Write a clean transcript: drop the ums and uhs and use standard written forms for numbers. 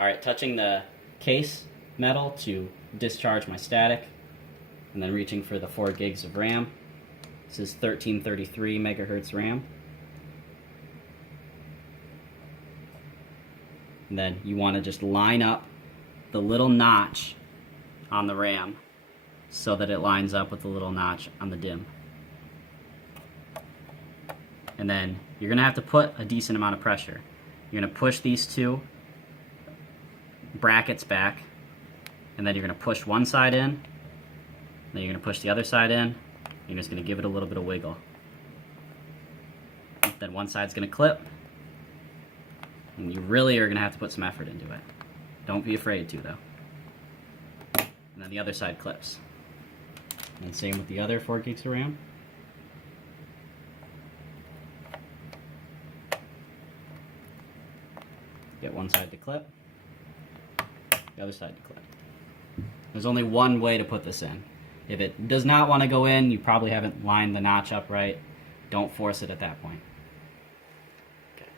Alright, touching the case metal to discharge my static, and then reaching for the 4 gigs of RAM. This is 1333 megahertz RAM. And then you want to just line up the little notch on the RAM so that it lines up with the little notch on the DIMM. And then you're going to have to put a decent amount of pressure. You're going to push these 2 brackets back, and then you're going to push one side in, then you're going to push the other side in. You're just going to give it a little bit of wiggle. Then one side's going to clip, and you really are going to have to put some effort into it. Don't be afraid to, though. And then the other side clips. And same with the other 4 gigs of RAM. Get one side to clip, the other side to clip. There's only one way to put this in. If it does not want to go in, you probably haven't lined the notch up right. Don't force it at that point.